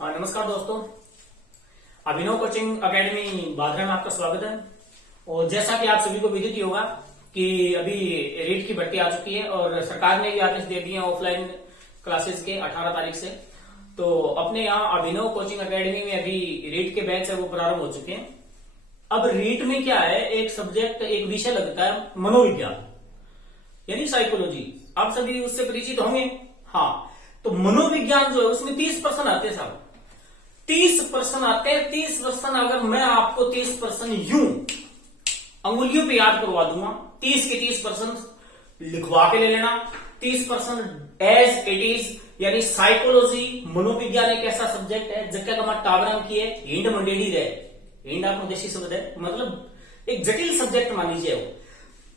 हाँ, नमस्कार दोस्तों। अभिनव कोचिंग एकेडमी बांद्रा में आपका स्वागत है। और जैसा कि आप सभी को विदित ही होगा कि अभी रीट की भर्ती आ चुकी है और सरकार ने भी आदेश दे दिए ऑफलाइन क्लासेस के 18 तारीख से। तो अपने यहाँ अभिनव कोचिंग एकेडमी में अभी रीट के बैच है वो प्रारंभ हो चुके हैं। अब रीट में क्या है, एक सब्जेक्ट एक विषय लगता है मनोविज्ञान यानी साइकोलॉजी। आप सभी उससे परिचित होंगे। हाँ, तो मनोविज्ञान जो है उसमें 30 प्रश्न आते हैं साहब। 30 प्रश्न आते हैं। 30 प्रश्न अगर मैं आपको 30 प्रश्न यूं अंगुलियों पे याद करवा दूंगा, 30 के 30 प्रश्न लिखवा के ले लेना। 30 प्रश्न एज इट इज यानी साइकोलॉजी मनोविज्ञान एक ऐसा सब्जेक्ट है जबकि हमारा टावरम की है हिंड मंडेली रहे। हिंड आपको देशी शब्द है, मतलब एक जटिल सब्जेक्ट मान लीजिए वो,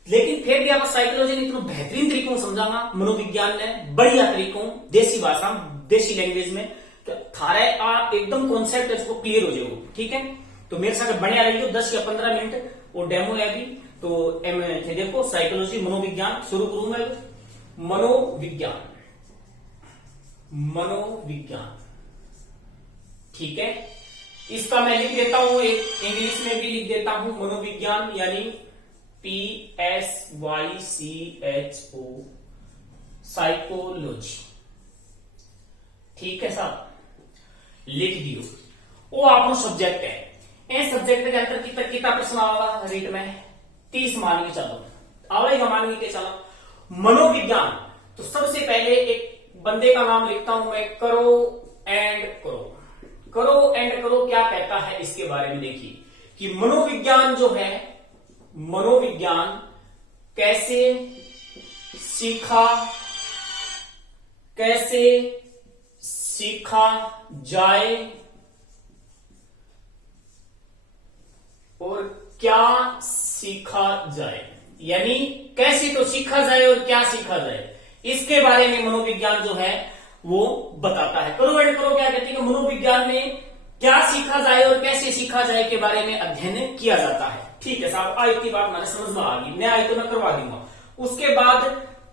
लेकिन फिर भी आपको साइकोलॉजी ने इतना बेहतरीन तरीकों समझाना, मनोविज्ञान ने बढ़िया तरीकों देसी भाषा देसी लैंग्वेज में थारा एकदम कॉन्सेप्ट इसको क्लियर हो जाएगा। ठीक है, तो मेरे साथ बढ़िया रहिए 10 या 15 मिनट वो डेमो है अभी। तो देखो साइकोलॉजी मनोविज्ञान शुरू करूं मैं। मनोविज्ञान ठीक है, इसका मैं लिख देता हूं, एक इंग्लिश में भी लिख देता हूं मनोविज्ञान यानी PSYCHO साइकोलॉजी। ठीक है साहब, लिख दियो। वो आपनो सब्जेक्ट है। इस सब्जेक्ट के अंदर कितना प्रश्न आएगा रीट में? 30 मान के चलो आवेगा, मान के चलो। मनोविज्ञान, तो सबसे पहले एक बंदे का नाम लिखता हूं मैं, करो एंड करो। करो एंड करो क्या कहता है इसके बारे में देखिए कि मनोविज्ञान जो है, मनोविज्ञान कैसे सीखा जाए और क्या सीखा जाए, यानी कैसे तो सीखा जाए और क्या सीखा जाए, इसके बारे में मनोविज्ञान जो है वो बताता है। करो एंड करो क्या कहती है? मनोविज्ञान में क्या सीखा जाए और कैसे सीखा जाए के बारे में अध्ययन किया जाता है। ठीक है साहब, आई इतनी बात मैंने समझ में आ गई, मैं आई तो मैं करवा दूंगा। उसके बाद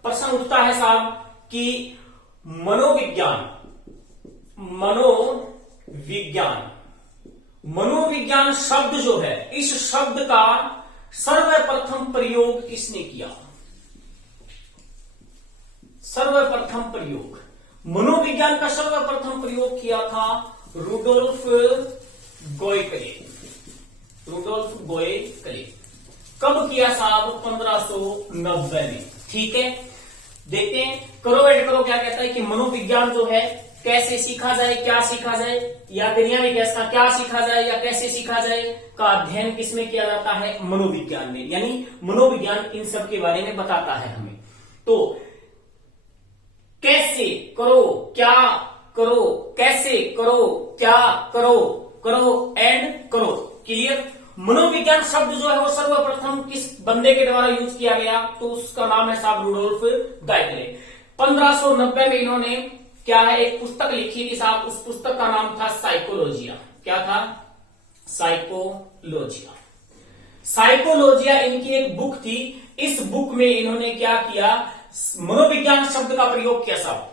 प्रश्न उठता है साहब कि मनोविज्ञान शब्द जो है, इस शब्द का सर्वप्रथम प्रयोग किसने किया? सर्वप्रथम प्रयोग मनोविज्ञान का सर्वप्रथम प्रयोग किया था रुडोल्फ गोएकले। कब किया साहब? 1590 में। ठीक है, देखते हैं। करो एंड करो क्या कहता है कि मनोविज्ञान जो है कैसे सीखा जाए, क्या सीखा जाए, या दुनिया में कैसा क्या सीखा जाए या कैसे सीखा जाए का अध्ययन किसमें किया जाता है? मनोविज्ञान में। यानी मनोविज्ञान इन सब के बारे में बताता है हमें। तो कैसे करो, क्या करो, कैसे करो, क्या करो, करो एंड करो। क्लियर? मनोविज्ञान शब्द जो है वो सर्वप्रथम किस बंदे के द्वारा यूज किया गया? तो उसका नाम है साहब रुडोल्फ गोएकले। 1590 में इन्होंने क्या है एक पुस्तक लिखी थी साहब। उस पुस्तक का नाम था साइकोलॉजिया। क्या था? साइकोलॉजिया। साइकोलॉजिया इनकी एक बुक थी। इस बुक में इन्होंने क्या किया? मनोविज्ञान शब्द का प्रयोग किया साहब।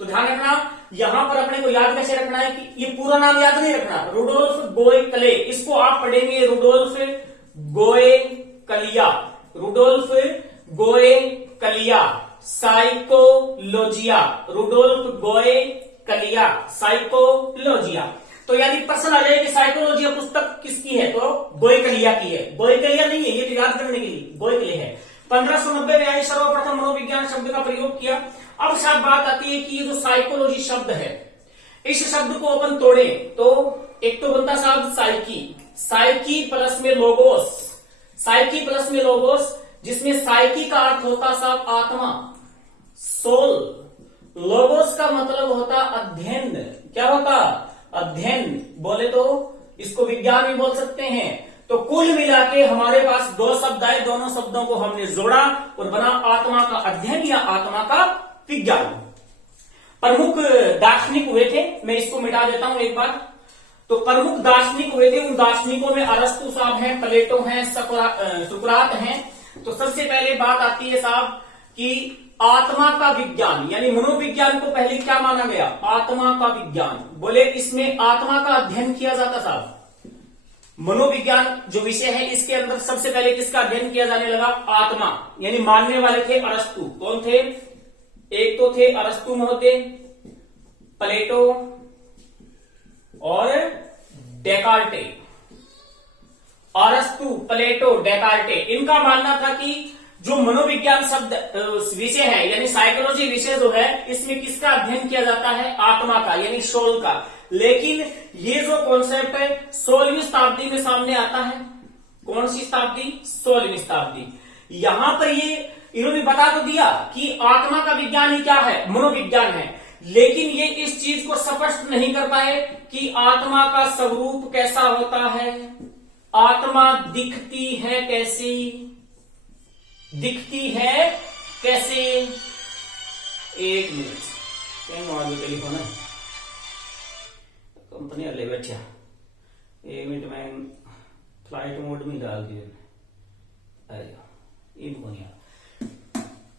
तो ध्यान रखना, यहां पर अपने को याद कैसे रखना है कि ये पूरा नाम याद नहीं रखना, रुडोल्फ गोएकले। इसको आप पढ़ेंगे रुडोल्फ गोएकलिया, रुडोल्फ गोएकलिया साइकोलॉजिया, रुडोल्फ गोएकलिया साइकोलॉजिया। तो यानी प्रश्न आ जाए कि साइकोलॉजिया पुस्तक किसकी है? तो गोएकलिया की है। गोएकलिया नहीं है, ये तो याद करने के लिए गोएकले है। 1590 में आई सर्वप्रथम मनोविज्ञान शब्द का प्रयोग किया। अब साहब बात आती है कि ये जो साइकोलॉजी शब्द है, इस शब्द को अपन तोड़े तो एक तो बनता साहब साइकी, साइकी प्लस में लोगोस, साइकी प्लस में लोगोस, जिसमें साइकी का अर्थ होता साहब आत्मा, सोल। लोगोस का मतलब होता अध्ययन। क्या होता? अध्ययन। बोले तो इसको विज्ञान भी बोल सकते हैं। तो कुल मिला के हमारे पास दो शब्द आए, दोनों शब्दों को हमने जोड़ा और बना आत्मा का अध्ययन या आत्मा का विज्ञान। प्रमुख दार्शनिक हुए थे, मैं इसको मिटा देता हूं एक बार। तो प्रमुख दार्शनिक हुए थे, उन दार्शनिकों में अरस्तु साहब हैं, प्लेटो हैं, सुकरात हैं। तो सबसे पहले बात आती है साहब कि आत्मा का विज्ञान यानी मनोविज्ञान को पहले क्या माना गया? आत्मा का विज्ञान। बोले इसमें आत्मा का अध्ययन किया जाता था। मनोविज्ञान जो विषय है इसके अंदर सबसे पहले किसका अध्ययन किया जाने लगा? आत्मा। यानी मानने वाले थे अरस्तु। कौन थे? एक तो थे अरस्तु महोदय, प्लेटो और डेकार्टे। अरस्तु, प्लेटो, डेकार्टे, इनका मानना था कि जो मनोविज्ञान शब्द विषय है यानी साइकोलॉजी विषय जो है इसमें किसका अध्ययन किया जाता है? आत्मा का यानी सोल का। लेकिन ये जो कॉन्सेप्ट है 16वीं शताब्दी में सामने आता है। कौन सी शताब्दी? 16वीं शताब्दी। यहां पर ये इन्होंने बता तो दिया कि आत्मा का विज्ञान ही क्या है? मनोविज्ञान है। लेकिन ये इस चीज को स्पष्ट नहीं कर पाए कि आत्मा का स्वरूप कैसा होता है, आत्मा दिखती है कैसी, दिखती है कैसे। एक मिनट, क्या टेलीफोन है कंपनी ले बैठा। एक मिनट में फ्लाइट मोड में डाल दिया। इनको नहीं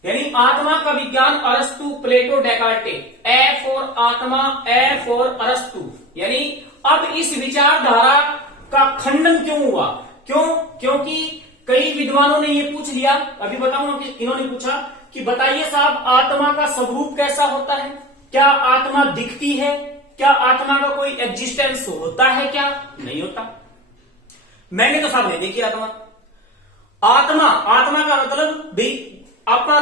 यानी आत्मा का विज्ञान अरस्तु, प्लेटो, डेकार्टे। ए फॉर आत्मा, ए फॉर अरस्तु। यानी अब इस विचारधारा का खंडन क्यों हुआ? क्योंकि कई विद्वानों ने ये पूछ लिया, अभी बताऊंगा कि इन्होंने पूछा कि बताइए साहब आत्मा का स्वरूप कैसा होता है? क्या आत्मा दिखती है? क्या आत्मा का कोई एग्जिस्टेंस होता है? क्या नहीं होता? मैंने तो साहब नहीं देखी आत्मा। आत्मा का मतलब भी अपना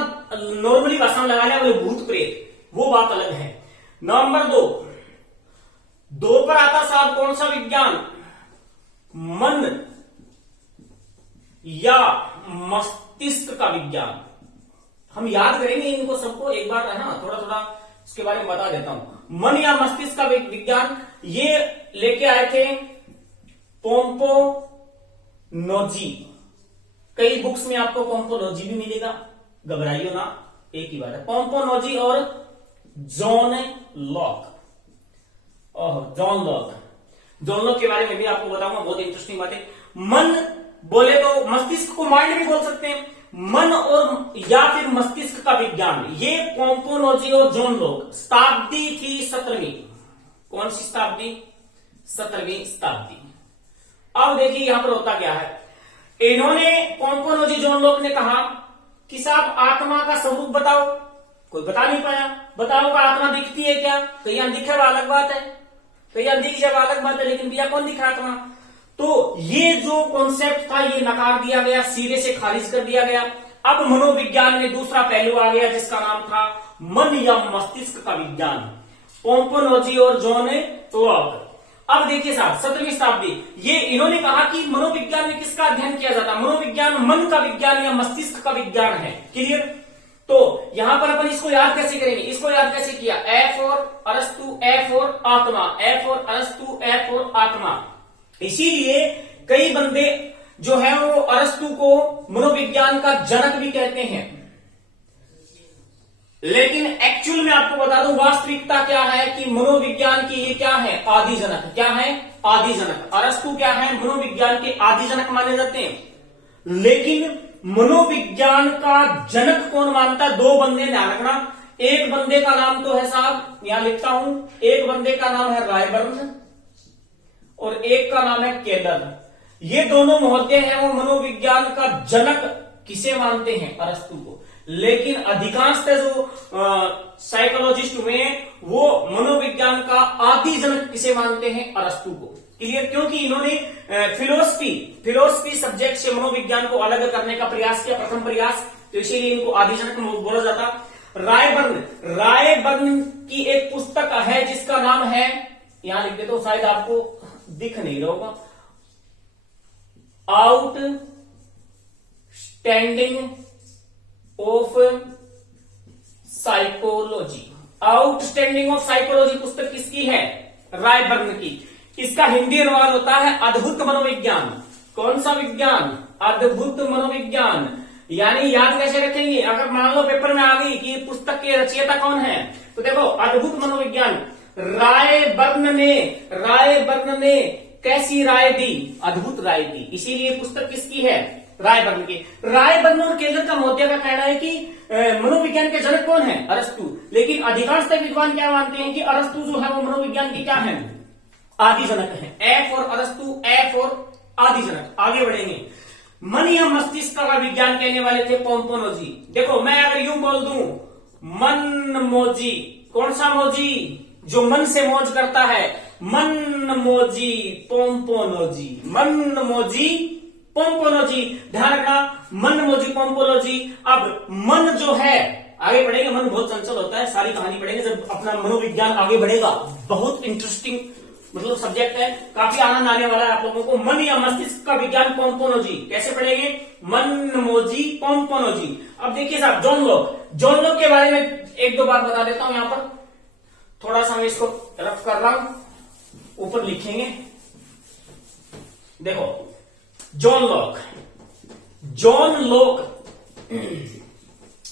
नॉर्मली भाषा में लगाने वाले भूत प्रेत, वो बात अलग है। नंबर 2 पर आता साहब कौन सा विज्ञान? मन या मस्तिष्क का विज्ञान। हम याद करेंगे इनको सबको एक बार, है ना, थोड़ा थोड़ा इसके बारे में बता देता हूं। मन या मस्तिष्क का विज्ञान ये लेके आए थे पोम्पोनोजी। कई बुक्स में आपको पोम्पोनोजी भी मिलेगा, घबराइयो ना, एक ही बात है। पोम्पोनोजी और जॉन लॉक। जॉन लॉक के बारे में भी आपको बताऊंगा, बहुत इंटरेस्टिंग बात है। मन बोले तो मस्तिष्क को माइंड भी बोल सकते हैं। मन और या फिर मस्तिष्क का विज्ञान, ये पोम्पोनोजी और जॉन लॉक। शताब्दी थी 17वीं। कौन सी शताब्दी? 17वीं शताब्दी। अब देखिए यहां पर होता क्या है। इन्होंने पोम्पोनोजी, जॉन लॉक ने कहा कि साहब आत्मा का स्वरूप बताओ। कोई बता नहीं पाया। बताओ का आत्मा दिखती है क्या? कहीं यहां दिखे वो अलग बात है, कहीं यहां दिख जाए अलग बात है, लेकिन भैया कौन दिख रहा आत्मा? तो ये जो कॉन्सेप्ट था ये नकार दिया गया, सिरे से खारिज कर दिया गया। अब मनोविज्ञान में दूसरा पहलू आ गया जिसका नाम था मन या मस्तिष्क का विज्ञान। पोम्पोनोजी और जॉन लॉक। अब देखिए साहब 17वीं शताब्दी, ये इन्होंने कहा कि मनोविज्ञान में किसका अध्ययन किया जाता है? मनोविज्ञान मन का विज्ञान या मस्तिष्क का विज्ञान है। क्लियर? तो यहां पर अपन इसको याद कैसे करेंगे? इसको याद कैसे किया? ए फॉर अरस्तु, ए फॉर आत्मा, ए फॉर अरस्तु, ए फॉर आत्मा। इसीलिए कई बंदे जो है वो अरस्तु को मनोविज्ञान का जनक भी कहते हैं। लेकिन एक्चुअल में आपको बता दूं वास्तविकता क्या है कि मनोविज्ञान की ये क्या है? आदि जनक। क्या है? आदि जनक। अरस्तु क्या है? मनोविज्ञान के आदि जनक माने जाते हैं। लेकिन मनोविज्ञान का जनक कौन मानता है? 2 बंदे ध्यान रखना। एक बंदे का नाम तो है साहब, यहां लिखता हूं, एक बंदे का नाम है रायबर्न और एक का नाम है केलर। ये दोनों महोदय हैं वो मनोविज्ञान का जनक किसे मानते हैं? अरस्तु को। लेकिन अधिकांशतः जो साइकोलॉजिस्ट हुए वो मनोविज्ञान का आदि जनक किसे मानते हैं? अरस्तु को। क्लियर? क्योंकि इन्होंने फिलोसफी सब्जेक्ट से मनोविज्ञान को अलग करने का प्रयास किया, प्रथम प्रयास, तो इसीलिए इनको आदि जनक बोला जाता। रायबर्न की एक पुस्तक है जिसका नाम है, यहां लिख देता हूं, शायद आपको दिख नहीं रहा होगा, out standing of psychology. Outstanding of psychology पुस्तक किसकी है? रायबर्न की। इसका हिंदी अनुवाद होता है अद्भुत मनोविज्ञान। कौन सा विज्ञान? अद्भुत मनोविज्ञान। यानी याद कैसे रखेंगे? अगर मान लो पेपर में आ गई कि पुस्तक के रचयिता कौन है, तो देखो अद्भुत मनोविज्ञान। रायबर्न ने कैसी राय दी? अद्भुत राय दी। इसीलिए पुस्तक किसकी है? रायबर्न के। रायबर्न और केलर का मौर्य का कहना है कि मनोविज्ञान के जनक कौन है? अरस्तु। लेकिन अधिकांशतः विद्वान क्या मानते हैं कि अरस्तु जो है वो मनोविज्ञान की क्या है? आदि जनक है। एफ और अरस्तु, एफ और आदि जनक। आगे बढ़ेंगे। मन या मस्तिष्क का विज्ञान कहने वाले थे पोम्पोनोजी। देखो मैं अगर यूं बोल दूं मन मोजी, कौन सा मोजी? जो मन से मौज करता है, मन मोजी पोम्पोनोजी, मन मोजी पोम्पोनोजी। ध्यान रखना, मन मोजी पोम्पोनोजी। अब मन जो है, आगे बढ़ेंगे, मन बहुत चंचल होता है, सारी कहानी पढ़ेंगे जब अपना मनोविज्ञान आगे बढ़ेगा। बहुत इंटरेस्टिंग मतलब सब्जेक्ट है, काफी आनंद आने वाला है आप लोगों को। मन या मस्तिष्क का विज्ञान पोम्पोनोजी। कैसे पढ़ेंगे? मन मोजी पोम्पोनोजी। अब देखिए साहब, जॉन लॉक, जॉन लॉक के बारे में एक दो बात बता देता हूं। यहां पर थोड़ा सा मैं इसको रफ कर रहा हूं, ऊपर लिखेंगे। देखो John Locke, John Locke,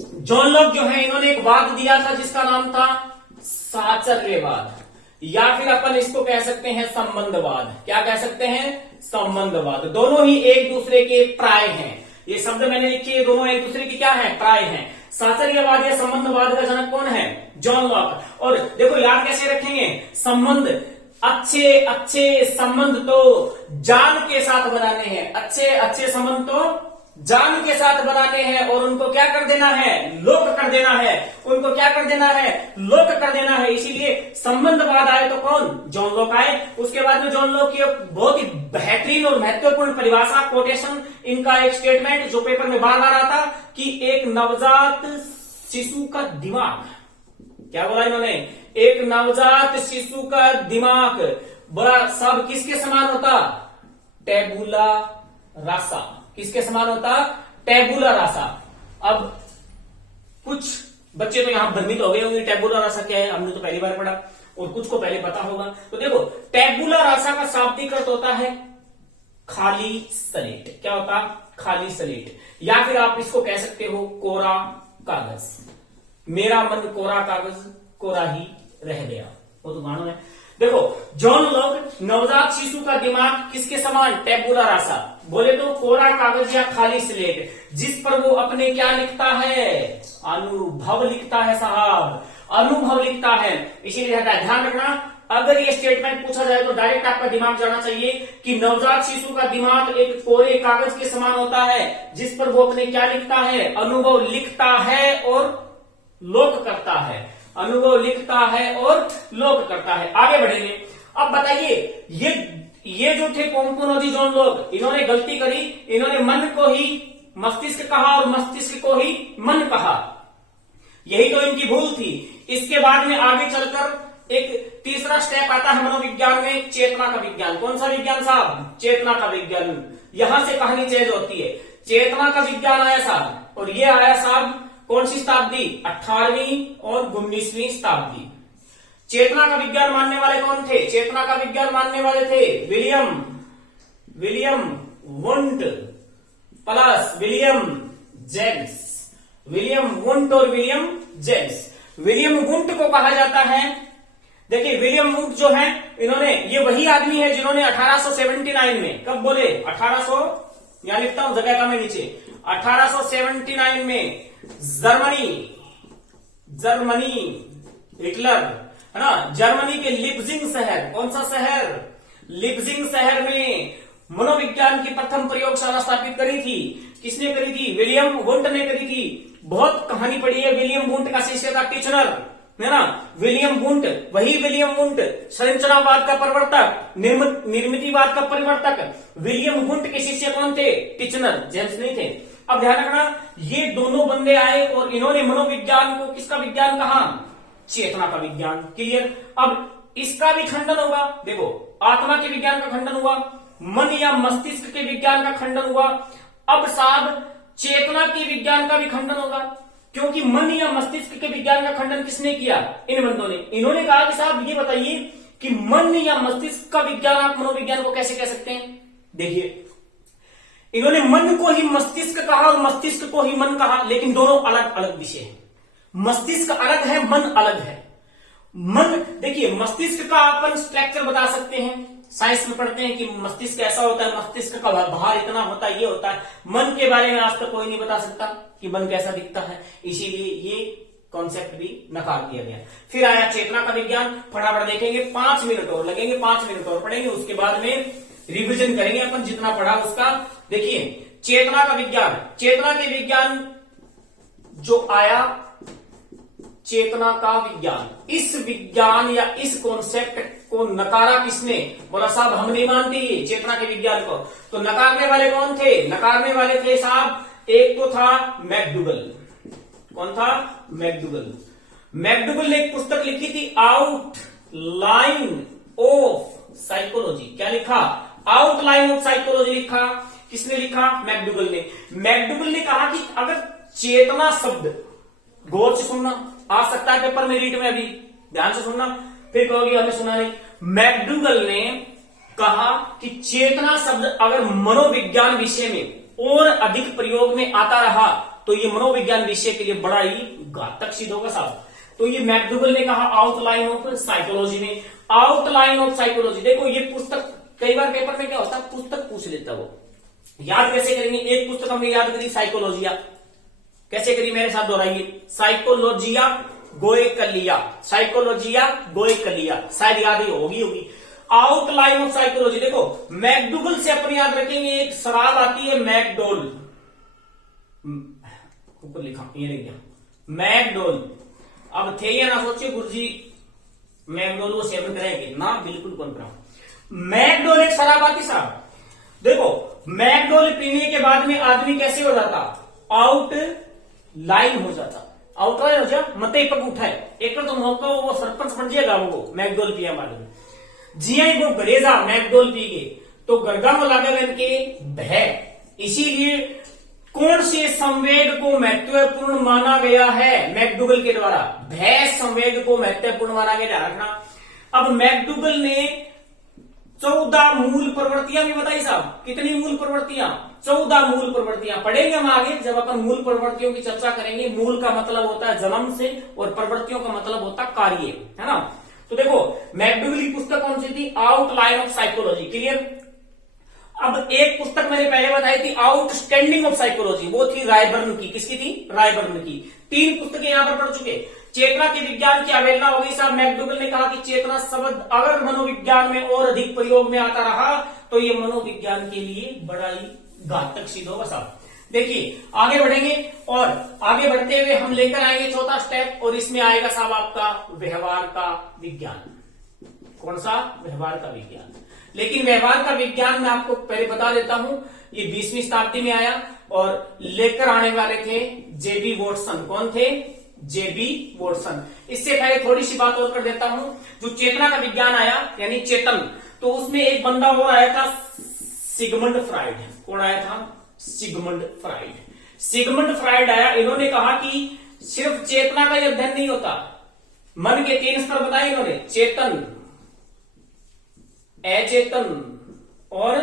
John Locke जो है इन्होंने एक वाद दिया था जिसका नाम था साचर्यवाद, या फिर अपन इसको कह सकते हैं संबंधवाद। क्या कह सकते हैं? संबंधवाद। दोनों ही एक दूसरे के प्राय हैं। ये शब्द मैंने लिखे, ये दोनों एक दूसरे के क्या है? प्राय हैं। साचर्यवाद या संबंधवाद का जनक कौन है? John Locke. और देखो याद कैसे रखेंगे? संबंध, अच्छे अच्छे संबंध तो जान के साथ बनाने हैं, अच्छे अच्छे संबंध तो जान के साथ बनाने हैं, और उनको क्या कर देना है? लोक कर देना है। उनको क्या कर देना है? लोक कर देना है। इसीलिए संबंधवाद आए तो कौन? जॉन लॉक आए। उसके बाद में जॉन लॉक की बहुत ही बेहतरीन और महत्वपूर्ण परिभाषा, कोटेशन, इनका एक स्टेटमेंट जो पेपर में बार बार आता कि एक नवजात शिशु का दिमाग, क्या बोला इन्होंने? एक नवजात शिशु का दिमाग बड़ा सब किसके समान होता? टेबुला रासा। किसके समान होता? टेबुला रासा। अब कुछ बच्चे तो यहां भ्रमित हो गए होंगे, टेबुला रासा क्या है? हमने तो पहली बार पढ़ा, और कुछ को पहले पता होगा। तो देखो, टेबुला रासा का शाब्दिक अर्थ होता है खाली स्लेट। क्या होता? खाली स्लेट। या फिर आप इसको कह सकते हो कोरा कागज। मेरा मन कोरा कागज कोरा ही रह गया, वो तो गाना है। देखो जॉन लॉक, नवजात शिशु का दिमाग किसके समान? टेबुला रासा। बोले तो कोरा कागज या खाली स्लेट, जिस पर वो अपने क्या लिखता है? अनुभव लिखता है साहब, अनुभव लिखता है। इसीलिए ध्यान रखना, अगर ये स्टेटमेंट पूछा जाए तो डायरेक्ट आपका दिमाग जाना चाहिए कि नवजात शिशु का दिमाग एक कोरे कागज के समान होता है, जिस पर वो अपने क्या लिखता है? अनुभव लिखता है और लोक करता है। अनुभव लिखता है और लोक करता है। आगे बढ़ेंगे। अब बताइए, ये जो थे पोम्पोनोजी, जॉन लॉक, इन्होंने गलती करी। इन्होंने मन को ही मस्तिष्क कहा और मस्तिष्क को ही मन कहा। यही तो इनकी भूल थी। इसके बाद में आगे चलकर एक तीसरा स्टेप आता है मनोविज्ञान में, चेतना का विज्ञान। कौन सा विज्ञान साहब? चेतना का विज्ञान। यहां से कहानी चेंज होती है। चेतना का विज्ञान आया साहब, और ये आया साहब कौन सी शताब्दी? 18वीं और 19वीं शताब्दी। चेतना का विज्ञान मानने वाले कौन थे? चेतना का विज्ञान मानने वाले थे William Wundt plus William James. William Wundt और विलियम जेम्स। विलियम वुंट को कहा जाता है, देखिए विलियम वुंट जो है, इन्होंने, ये वही आदमी है जिन्होंने 1879 में, कब बोले? 1800, यहां लिखता हूं जगह का मैं नीचे, 1879 में जर्मनी हिटलर, है ना, जर्मनी के लिप्जिंग शहर, कौन सा शहर? लिप्जिंग शहर में मनोविज्ञान की प्रथम प्रयोगशाला स्थापित करी थी। किसने करी थी? विलियम वुंट ने करी थी। बहुत कहानी पढ़ी है। विलियम वुंट का शिष्य था टिचनर, है ना, विलियम वुंट, वही विलियम वुंट संरचनावाद का प्रवर्तक, निर्मितिवाद का परिवर्तक। विलियम वुंट के शिष्य कौन थे? टिचनर, जेम्स नहीं थे। अब ध्यान रखना, ये दोनों बंदे आए और इन्होंने मनोविज्ञान को किसका विज्ञान कहा? चेतना का विज्ञान। क्लियर? अब इसका भी खंडन होगा। देखो, आत्मा के विज्ञान का खंडन हुआ, मन या मस्तिष्क के विज्ञान का खंडन हुआ। अब साहब चेतना के विज्ञान का भी खंडन होगा, क्योंकि मन या मस्तिष्क के विज्ञान का खंडन किसने किया? इन बंदों ने। इन्होंने कहा कि साहब ये बताइए कि मन या मस्तिष्क का विज्ञान आप मनोविज्ञान को कैसे कह सकते हैं? देखिए, इन्होंने मन को ही मस्तिष्क कहा और मस्तिष्क को ही मन कहा, लेकिन दोनों अलग अलग विषय हैं। मस्तिष्क अलग है, मन अलग है। मन, देखिए, मस्तिष्क का अपन स्ट्रक्चर बता सकते हैं, साइंस में पढ़ते हैं कि मस्तिष्क ऐसा होता है, मस्तिष्क का भार इतना होता है, ये होता है। मन के बारे में आज तक कोई नहीं बता सकता कि मन कैसा दिखता है, इसीलिए ये कॉन्सेप्ट भी नकार दिया गया। फिर आया चेतना का विज्ञान, फटाफट देखेंगे, 5 मिनट और लगेंगे, 5 मिनट और पढ़ेंगे, उसके बाद में रिविजन करेंगे अपन जितना पढ़ा उसका। देखिए चेतना का विज्ञान, चेतना के विज्ञान जो आया, चेतना का विज्ञान, इस विज्ञान या इस कॉन्सेप्ट को नकारा किसने? बोला साहब हम नहीं मानते ये चेतना के विज्ञान को। तो नकारने वाले कौन थे? नकारने वाले थे साहब, एक तो था मैकडूगल। कौन था? मैकडूगल। मैकडूगल ने एक पुस्तक लिखी थी, आउटलाइन ऑफ साइकोलॉजी। क्या लिखा? आउटलाइन ऑफ साइकोलॉजी लिखा। किसने लिखा? मैकडूगल ने। मैकडूगल ने कहा कि अगर चेतना शब्द, गौर से सुनना, आ सकता है पेपर में, रीट में, अभी ध्यान से सुनना, फिर कहोगे हमें सुना नहीं। मैकडूगल ने कहा कि चेतना शब्द अगर मनोविज्ञान विषय में और अधिक प्रयोग में आता रहा तो ये मनोविज्ञान विषय के लिए बड़ा ही घातक सिद्ध होगा साहब। तो ये मैकडूगल ने कहा आउटलाइन ऑफ साइकोलॉजी में। आउटलाइन ऑफ साइकोलॉजी, देखो ये पुस्तक कई बार पेपर में क्या होता है, पुस्तक पूछ लेता वो। याद कैसे करेंगे? एक पुस्तक हमने याद करी साइकोलॉजिया, कैसे करी मेरे साथ दोहराइए, साइकोलॉजिया गोएकलिया, साइकोलॉजिया गोएकलिया, शायद याद ही होगी। आउटलाइन ऑफ साइकोलॉजी, देखो मैकडूगल से अपन याद रखेंगे, एक शराब आती है मैकडोल, ऊपर लिखा ये नहीं गया, मैकडोल। अब थे या ना सोचिए गुरुजी मैकडोल वो सेवन करेंगे ना, बिल्कुल कौन करा। मैकडोल एक शराब आती साहब, देखो मैकडोल पीने के बाद में आदमी कैसे हो जाता? आउट लाइन हो जाता, आउटलाइन हो जा, मत पग उठाए एक तो मौका वो सरपंच बन जाएगा वो मैकडोल पिया मालूम। जिया वो गरेजा मैकडोल पी गए तो गरगा में लगा इनके भय। इसीलिए कौन से संवेग को महत्वपूर्ण माना गया है मैकडूगल के द्वारा? भय संवेग को महत्वपूर्ण माना गया, ध्यान रखना। अब मैकडूगल ने 14 मूल प्रवृत्तियां भी बताई साहब। कितनी मूल प्रवृत्तियां? 14 मूल प्रवृत्तियां पढ़ेंगे हम आगे जब अपन मूल प्रवृत्तियों की चर्चा करेंगे। मूल का मतलब होता है जन्म से और प्रवृत्तियों का मतलब होता है कार्य, है ना। तो देखो मैकडूगल की पुस्तक कौन सी थी? Outline of psychology, clear. अब एक पुस्तक मैंने पहले बताई थी आउटस्टैंडिंग ऑफ साइकोलॉजी, वो थी रायबर्न की। किसकी थी? रायबर्न की। 3 पुस्तकें यहां पर पढ़ चुके। चेतना के विज्ञान की अवहेलना हो गई साहब। मैकडूगल ने कहा कि चेतना शब्द अगर मनोविज्ञान में और अधिक प्रयोग में आता रहा तो ये मनोविज्ञान के लिए बड़ा ही घातक सिद्ध होगा साहब। देखिए आगे बढ़ेंगे और आगे बढ़ते हुए हम लेकर आएंगे चौथा स्टेप, और इसमें आएगा साहब आपका व्यवहार का विज्ञान। कौन सा? व्यवहार का विज्ञान। लेकिन व्यवहार का विज्ञान मैं आपको पहले बता देता हूं, ये 20वीं शताब्दी में आया और लेकर आने वाले थे जेबी वॉटसन। कौन थे? जेबी वॉटसन। इससे पहले थोड़ी सी बात और कर देता हूं। जो चेतना का विज्ञान आया यानी चेतन, तो उसमें एक बंदा और आया था, सिगमंड फ्राइड। कौन आया था? Sigmund Freud. सिगमंड फ्राइड आया। इन्होंने कहा कि सिर्फ चेतना का ही अध्ययन नहीं होता, मन के 3 स्तर बताए इन्होंने, चेतन, अचेतन और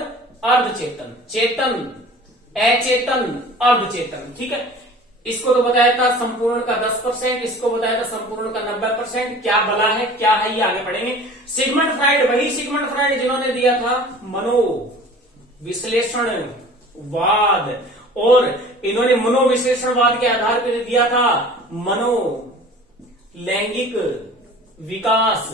अर्धचेतन। चेतन, अचेतन, अर्धचेतन, ठीक है। इसको तो बताया था संपूर्ण का 10%, इसको बताया था संपूर्ण का 90%। क्या बला है, क्या है, ये आगे पढ़ेंगे। सिगमंड फ्राइड, वही सिगमंड फ्राइड जिन्होंने दिया था मनोविश्लेषणवाद, और इन्होंने मनोविश्लेषणवाद के आधार पर दिया था मनोलैंगिक विकास,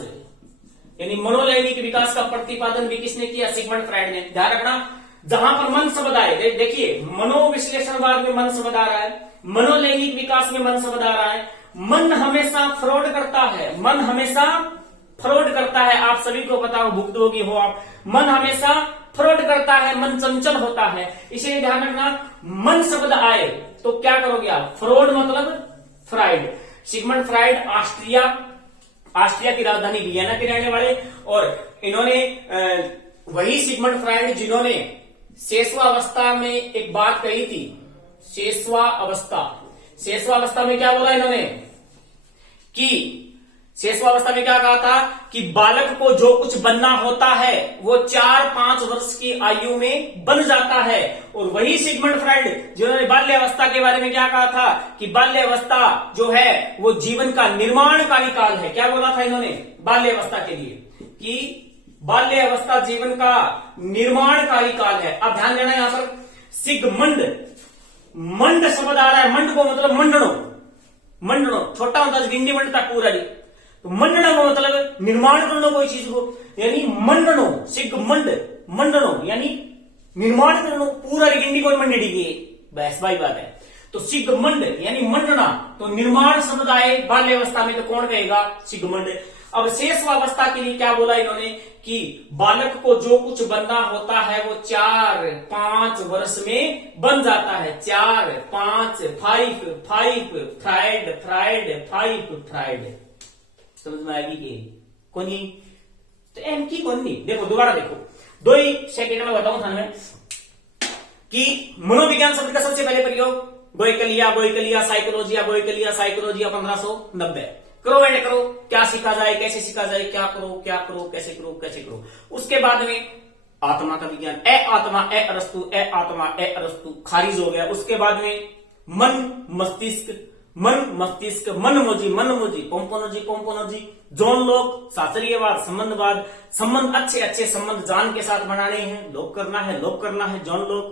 यानी मनोलैंगिक विकास का प्रतिपादन भी किसने किया? सिगमंड फ्राइड ने। ध्यान रखना, जहां पर मन शब्द आए, देखिए मनोविश्लेषणवाद में मन शब्द आ रहा है, मनोलैंगिक विकास में मन शब्द आ रहा है। मन हमेशा फ्रॉड करता है, मन हमेशा फ्रॉड करता है। आप सभी को पता हो, भुक्तभोगी हो आप। मन हमेशा फ्रॉड करता है, मन चंचल होता है। इसलिए ध्यान रखना, मन शब्द आए तो क्या करोगे आप? फ्रॉड मतलब फ्राइड। सिगमंड फ्राइड ऑस्ट्रिया की राजधानी वियना के रहने वाले, और इन्होंने वही सिगमंड फ्राइड जिन्होंने शेषवावस्था में एक बात कही थी, शेषवावस्था में क्या बोला इन्होंने कि शेषवावस्था में क्या कहा था कि बालक को जो कुछ बनना होता है वो 4-5 वर्ष की आयु में बन जाता है। और वही सिगमंड फ्राइड जिन्होंने बाल्यावस्था के बारे में क्या कहा था कि बाल्यावस्था जो है वो जीवन का निर्माणकारी काल है। क्या बोला था इन्होंने बाल्यावस्था के लिए? कि बाल्य अवस्था जीवन का निर्माणकारी काल है। अब ध्यान देना यहां पर सिगमंड, मंड शब्द आ रहा है। मंड को मतलब मंडनो, मंडनो छोटा होता है गिंडी मंड तक पूरा जी। तो मंडना को मतलब निर्माण करना कोई चीज को, यानी मंडनो सिगमंड मंडनो यानी निर्माण करना पूरा गिंडी को मंडड़ी की बस भाई बात है। तो सिगमंड यानी मंडना, तो निर्माण शब्द आए बाल्य अवस्था में तो कौन कहेगा सिगमंड। अब शेषवावस्था के लिए क्या बोला इन्होंने कि बालक को जो कुछ बनना होता है वो 4-5 वर्ष में बन जाता है। 4-5 5 फ्राइड समझ में आएगी कि कोनी तो एम की कौन नहीं। देखो दोबारा देखो, 2 ही सेकेंड में बताऊं थाने में कि मनोविज्ञान शब्द का सबसे पहले प्रयोग गोयकलिया साइकोलॉजिया 1590। करो एंड करो, क्या सीखा जाए, कैसे सीखा जाए, क्या करो, कैसे करो। उसके बाद में आत्मा का विज्ञान, आत्मा ए अरस्तु खारिज हो गया। उसके बाद में मन मस्तिष्क मनमोजी पोम्पोनोजी जॉन लॉक शास्त्रीयवाद संबंध अच्छे संबंध जान के साथ बनाने हैं, लोक करना है जॉन लॉक।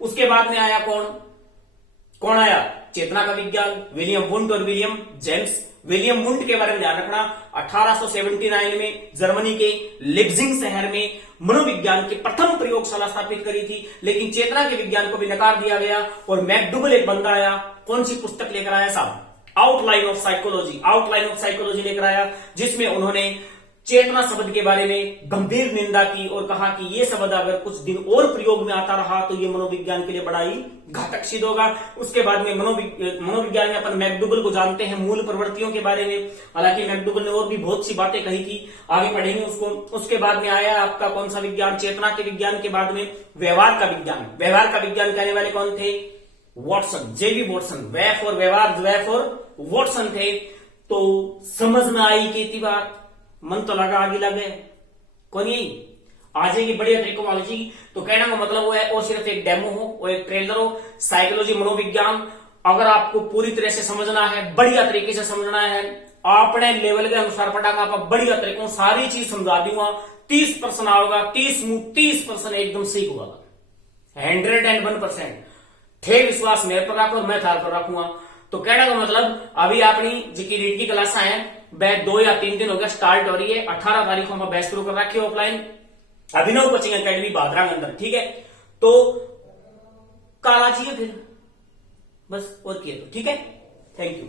उसके बाद में आया कौन आया चेतना का विज्ञान, विलियम वुंट और विलियम जेम्स। विलियम वुंट के बारे में ध्यान रखना, 1879 में जर्मनी के लेग्जिंग शहर में मनोविज्ञान की प्रथम प्रयोगशाला स्थापित करी थी। लेकिन चेतना के विज्ञान को भी नकार दिया गया और मैकडूगल एक बंदा आया, कौन सी पुस्तक लेकर आया साहब, आउटलाइन ऑफ साइकोलॉजी लेकर आया, जिसमें उन्होंने चेतना शब्द के बारे में गंभीर निंदा की और कहा कि ये शब्द अगर कुछ दिन और प्रयोग में आता रहा तो ये मनोविज्ञान के लिए बड़ा ही घातक सिद्ध होगा। उसके बाद में मनोविज्ञान में अपन मैकडूगल को जानते हैं मूल प्रवृत्तियों के बारे में, हालांकि मैकडूगल ने और भी बहुत सी बातें कही थी, आगे पढ़ेंगे उसको। उसके बाद में आया आपका कौन सा विज्ञान, चेतना के विज्ञान के बाद में व्यवहार का विज्ञान कहने वाले कौन थे, वॉटसन, जेबी वॉटसन। वे फॉर व्यवहार, वे फॉर वॉटसन थे। तो समझ में आई की बात, मन तो लगा आगे लगे कौन यही आ जाएगी बढ़िया तरीकों वाली जी। तो कहना का मतलब वो है वो सिर्फ एक डेमो हो, वो एक ट्रेलर हो। साइकोलॉजी मनोविज्ञान अगर आपको पूरी तरह से समझना है, बढ़िया तरीके से समझना है, अपने लेवल के अनुसार पढ़ाऊंगा, आप बढ़िया तरीकों सारी चीज समझा दूंगा। 30% आओगा, 30% एकदम सही होगा, 101%। थे विश्वास मेरे पर रखो और मैं थार पर रखूंगा। तो कहने का मतलब अभी अपनी जिकी रीड की क्लास है बैच 2 या 3 दिन हो गया स्टार्ट हो रही है। 18 तारीख को हम बैच शुरू कर रखी है ऑफलाइन अभिनव कोचिंग एकेडमी बादरा के अंदर, ठीक है। तो कल आ जाइए फिर, बस और किए तो ठीक है। Thank you.